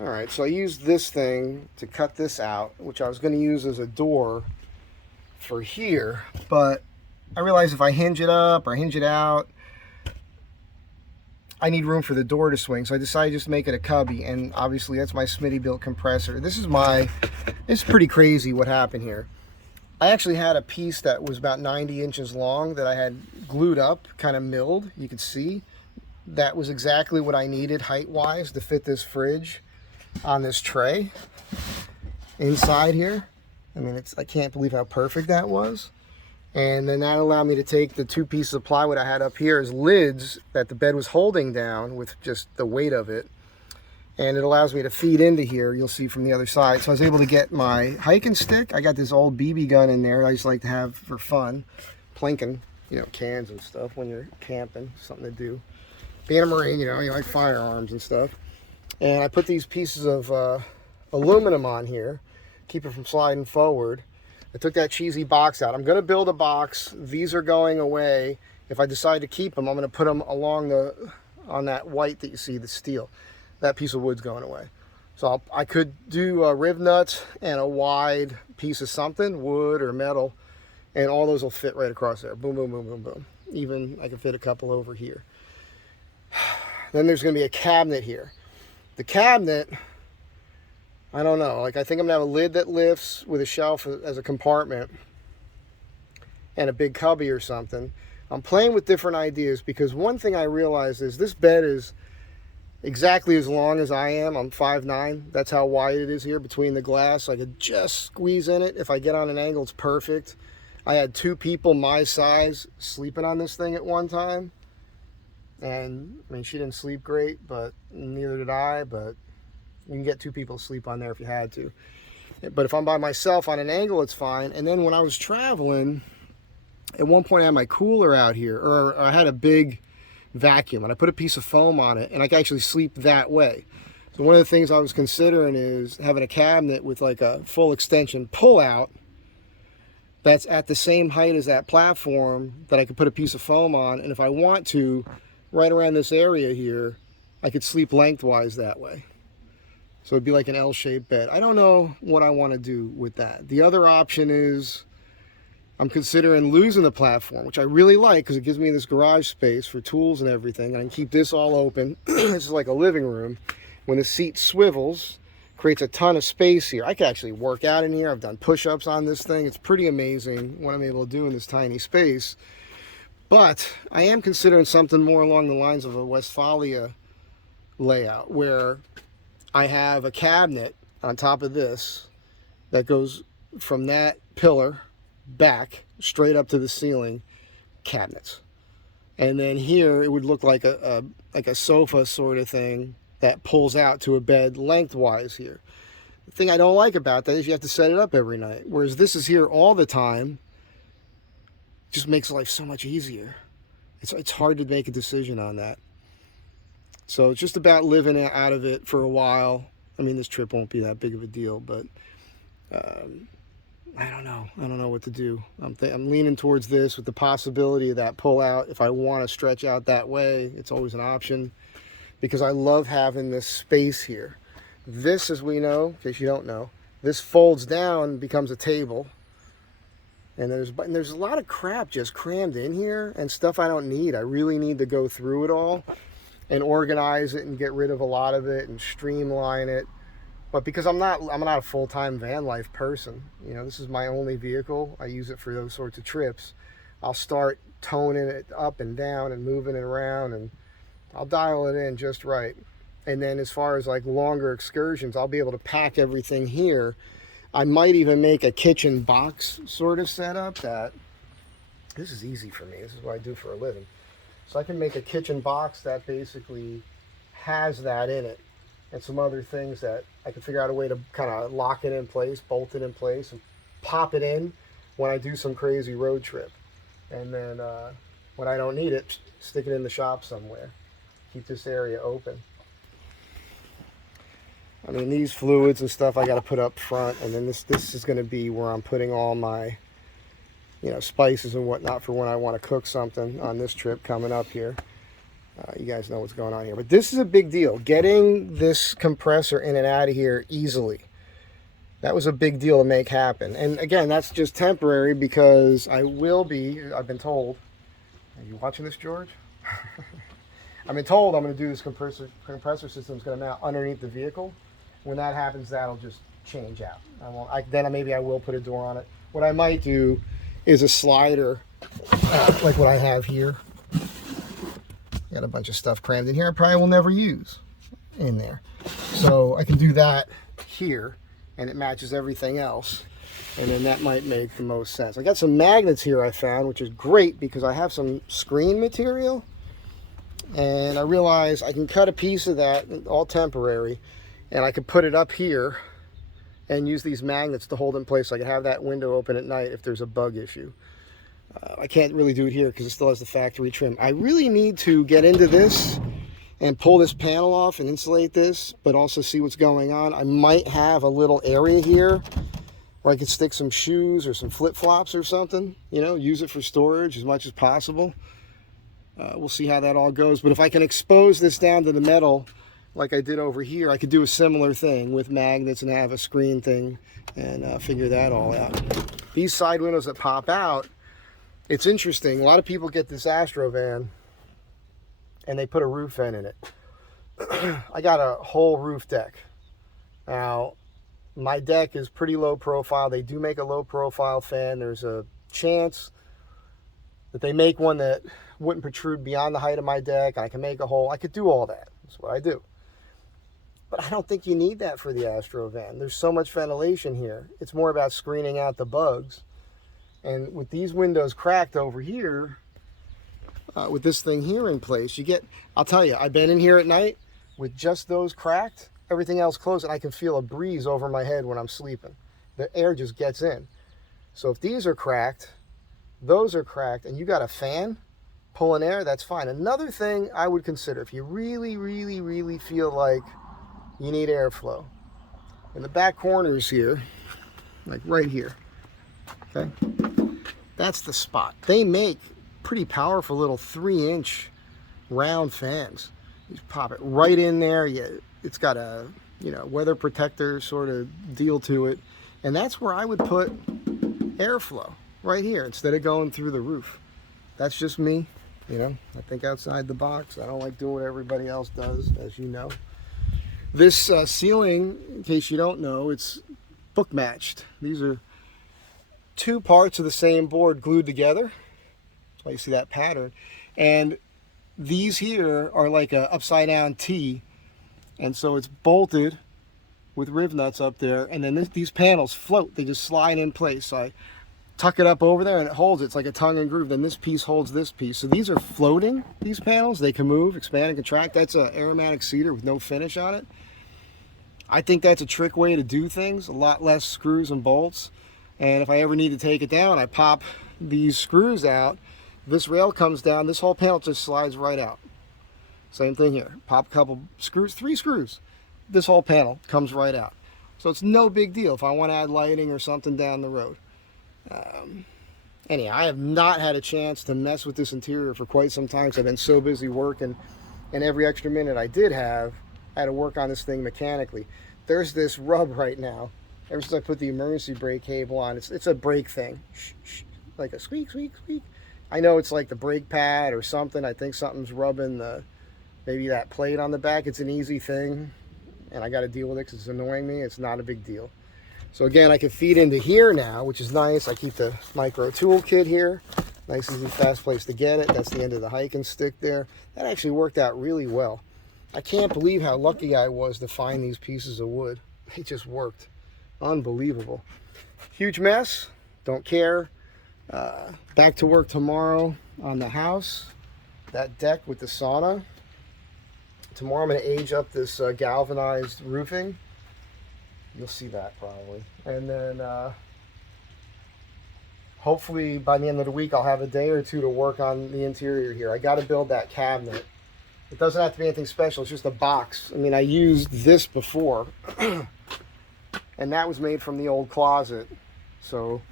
All right, so I used this thing to cut this out, which I was going to use as a door for here, but I realized if I hinge it up or hinge it out, I need room for the door to swing, so I decided just to make it a cubby, and obviously that's my Smittybilt compressor. This is pretty crazy what happened here. I actually had a piece that was about 90 inches long that I had glued up, kind of milled, you could see. That was exactly what I needed height-wise to fit this fridge on this tray inside here. I mean, I can't believe how perfect that was. And then that allowed me to take the two pieces of plywood I had up here as lids that the bed was holding down with just the weight of it. And it allows me to feed into here, you'll see from the other side. So I was able to get my hiking stick. I got this old BB gun in there I just like to have for fun. Plinking, cans and stuff when you're camping, something to do. Being a Marine, you like firearms and stuff. And I put these pieces of aluminum on here, keep it from sliding forward. I took that cheesy box out. I'm going to build a box. These are going away. If I decide to keep them, I'm going to put them along on that white that you see, the steel. That piece of wood's going away. So I could do riv nuts and a wide piece of something, wood or metal, and all those will fit right across there. Boom, boom, boom, boom, boom. Even I can fit a couple over here. Then there's going to be a cabinet here. The cabinet, I don't know, I think I'm going to have a lid that lifts with a shelf as a compartment and a big cubby or something. I'm playing with different ideas because one thing I realized is this bed is exactly as long as I am. I'm 5'9". That's how wide it is here between the glass. I could just squeeze in it. If I get on an angle, it's perfect. I had two people my size sleeping on this thing at one time. And, I mean, she didn't sleep great, but neither did I, but you can get two people to sleep on there if you had to. But if I'm by myself on an angle, it's fine. And then when I was traveling, at one point I had my cooler out here, or I had a big vacuum, and I put a piece of foam on it, and I could actually sleep that way. So one of the things I was considering is having a cabinet with like a full extension pull-out that's at the same height as that platform that I could put a piece of foam on, and if I want to, right around this area here, I could sleep lengthwise that way. So it'd be like an L-shaped bed. I don't know what I want to do with that. The other option is I'm considering losing the platform, which I really like because it gives me this garage space for tools and everything. I can keep this all open. This is like a living room. When the seat swivels, creates a ton of space here. I can actually work out in here. I've done push-ups on this thing. It's pretty amazing what I'm able to do in this tiny space. But I am considering something more along the lines of a Westphalia layout where I have a cabinet on top of this that goes from that pillar back straight up to the ceiling, cabinets. And then here it would look like a sofa sort of thing that pulls out to a bed lengthwise here. The thing I don't like about that is you have to set it up every night. Whereas this is here all the time. Just makes life so much easier. It's hard to make a decision on that. So it's just about living out of it for a while. I mean, this trip won't be that big of a deal, but I don't know. I don't know what to do. I'm leaning towards this with the possibility of that pull out. If I want to stretch out that way, it's always an option because I love having this space here. This, as we know, in case you don't know, this folds down, becomes a table. And there's a lot of crap just crammed in here and stuff I don't need. I really need to go through it all and organize it and get rid of a lot of it and streamline it. But because I'm not a full-time van life person, this is my only vehicle. I use it for those sorts of trips. I'll start toning it up and down and moving it around, and I'll dial it in just right. And then as far as like longer excursions, I'll be able to pack everything here. I might even make a kitchen box sort of setup that, this is easy for me. This is what I do for a living. So I can make a kitchen box that basically has that in it and some other things that I can figure out a way to kind of lock it in place, bolt it in place, and pop it in when I do some crazy road trip. And then when I don't need it, stick it in the shop somewhere. Keep this area open. I mean, these fluids and stuff I got to put up front, and then this is going to be where I'm putting all my, spices and whatnot for when I want to cook something on this trip coming up here. You guys know what's going on here. But this is a big deal. Getting this compressor in and out of here easily. That was a big deal to make happen. And again, that's just temporary because I've been told. Are you watching this, George? I've been told I'm going to do this compressor system is going to mount underneath the vehicle. When that happens, that'll just change out. Maybe I will put a door on it. What I might do is a slider, like what I have here. Got a bunch of stuff crammed in here I probably will never use in there. So I can do that here, and it matches everything else. And then that might make the most sense. I got some magnets here I found, which is great because I have some screen material. And I realized I can cut a piece of that, all temporary, and I could put it up here and use these magnets to hold it in place so I can have that window open at night if there's a bug issue. I can't really do it here because it still has the factory trim. I really need to get into this and pull this panel off and insulate this, but also see what's going on. I might have a little area here where I could stick some shoes or some flip-flops or something, you know, use it for storage as much as possible. We'll see how that all goes. But if I can expose this down to the metal like I did over here, I could do a similar thing with magnets and have a screen thing and figure that all out. These side windows that pop out, it's interesting. A lot of people get this Astro van and they put a roof vent in it. I got a whole roof deck. Now, my deck is pretty low profile. They do make a low profile fan. There's a chance that they make one that wouldn't protrude beyond the height of my deck. I can make a hole. I could do all that. That's what I do. But I don't think you need that for the Astro van. There's so much ventilation here. It's more about screening out the bugs. And with these windows cracked over here, with this thing here in place, you get, I'll tell you, I've been in here at night with just those cracked, everything else closed, and I can feel a breeze over my head when I'm sleeping. The air just gets in. So if these are cracked, those are cracked, and you got a fan pulling air, that's fine. Another thing I would consider, if you really, really, really feel like you need airflow, in the back corners here, like right here, okay, that's the spot. They make pretty powerful little 3-inch round fans. You just pop it right in there. It's got a, you know, weather protector sort of deal to it, and that's where I would put airflow, right here, instead of going through the roof. That's just me, you know. I think outside the box. I don't like doing what everybody else does, as you know. This ceiling, in case you don't know, it's book matched. These are 2 parts of the same board glued together. That's why you see that pattern. And these here are like a upside down T, and so it's bolted with riv nuts up there, and then these panels float. They just slide in place. So I tuck it up over there and it holds. It's like a tongue and groove. Then this piece holds this piece. So these are floating, these panels. They can move, expand, and contract. That's an aromatic cedar with no finish on it. I think that's a trick way to do things. A lot less screws and bolts. And if I ever need to take it down, I pop these screws out. This rail comes down. This whole panel just slides right out. Same thing here. Pop a couple screws, 3 screws. This whole panel comes right out. So it's no big deal if I want to add lighting or something down the road. Anyhow, I have not had a chance to mess with this interior for quite some time because I've been so busy working, and every extra minute I did have, I had to work on this thing mechanically. There's this rub right now. Ever since I put the emergency brake cable on, it's a brake thing. Shh, shh, like a squeak, squeak, squeak. I know it's like the brake pad or something. I think something's rubbing maybe that plate on the back. It's an easy thing, and I got to deal with it because it's annoying me. It's not a big deal. So again, I can feed into here now, which is nice. I keep the micro tool kit here. Nice, easy, fast place to get it. That's the end of the hiking stick there. That actually worked out really well. I can't believe how lucky I was to find these pieces of wood. It just worked. Unbelievable. Huge mess. Don't care. Back to work tomorrow on the house. That deck with the sauna. Tomorrow I'm going to age up this galvanized roofing. You'll see that probably. And then hopefully by the end of the week I'll have a day or two to work on the interior here. I got to build that cabinet. It doesn't have to be anything special. It's just a box. I mean, I used this before. And that was made from the old closet. So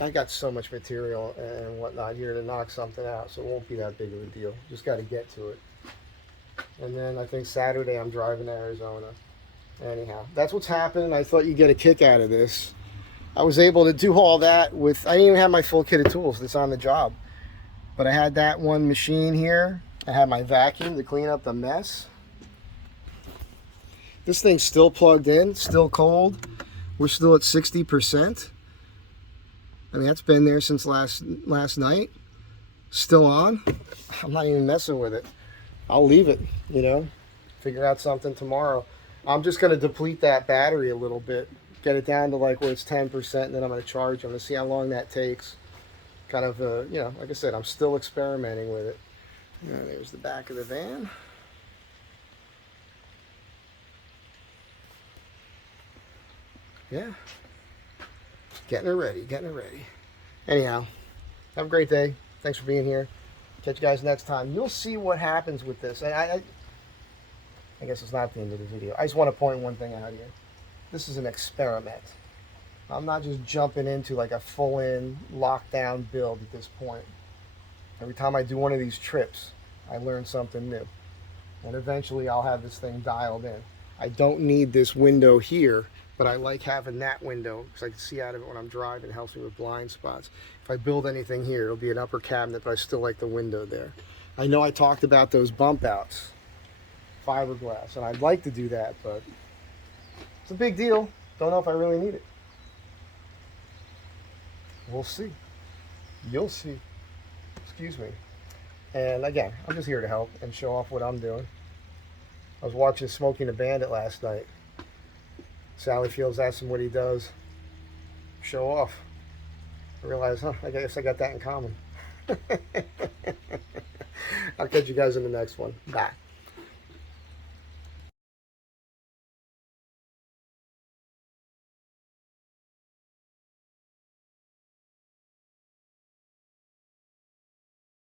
I got so much material and whatnot here to knock something out. So it won't be that big of a deal. Just got to get to it. And then I think Saturday I'm driving to Arizona. Anyhow, that's what's happening. I thought you'd get a kick out of this. I was able to do all that with, I didn't even have my full kit of tools that's on the job. But I had that one machine here. I had my vacuum to clean up the mess. This thing's still plugged in, still cold. We're still at 60%. I mean, that's been there since last night. Still on. I'm not even messing with it. I'll leave it, you know, figure out something tomorrow. I'm just going to deplete that battery a little bit, get it down to like where it's 10%, and then I'm going to charge them to see how long that takes. Kind of, you know, like I said, I'm still experimenting with it. And there's the back of the van. Yeah. Getting her ready, getting her ready. Anyhow, have a great day. Thanks for being here. Catch you guys next time. You'll see what happens with this. I guess it's not the end of the video. I just want to point one thing out here. This is an experiment. I'm not just jumping into like a full-in lockdown build at this point. Every time I do one of these trips, I learn something new. And eventually I'll have this thing dialed in. I don't need this window here, but I like having that window because I can see out of it when I'm driving. It helps me with blind spots. If I build anything here, it'll be an upper cabinet, but I still like the window there. I know I talked about those bump outs, fiberglass, and I'd like to do that, but it's a big deal. Don't know if I really need it. We'll see. You'll see. Excuse me. And again, I'm just here to help and show off what I'm doing. I was watching Smoking the Bandit last night. Sally Fields asked him what he does. Show off. I realized, I guess I got that in common. I'll catch you guys in the next one. Bye.